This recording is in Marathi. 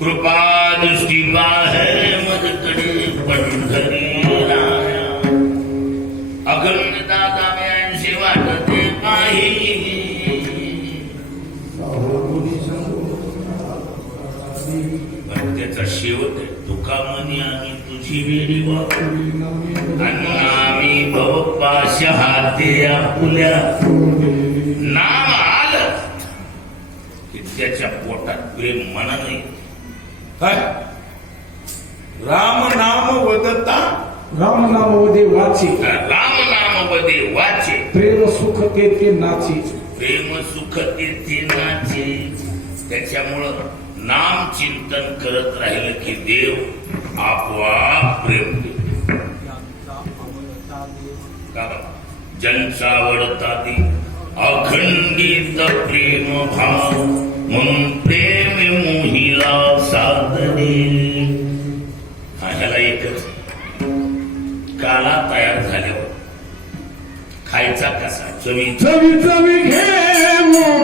कृपा दृष्टी बाहेर मजकडे पंढरी राया अखंड दादा यांशी वाटते काही पण त्याचा शेवट आहे आणि तुझी वेळी वापरली आणि आम्ही भवपाश हाते आपुल्या ना त्याच्या पोटात प्रेम मनाने काय? राम नाम वदता राम नाम वदे वाचे राम नाम वदे वाचे प्रेम सुख ते ते नाचे. प्रेम सुख ते नाचे. त्याच्यामुळं नाम चिंतन करत राहिलं की देव आपोआप प्रेम बा? ज्यांचा आवडता ती अखंडित प्रेम भाव. म्हणून प्रेम मोहिला साधने ह्याला एकच काला तयार झाल्यावर. खायचा कसा? चवी चवी चवी घे मोग.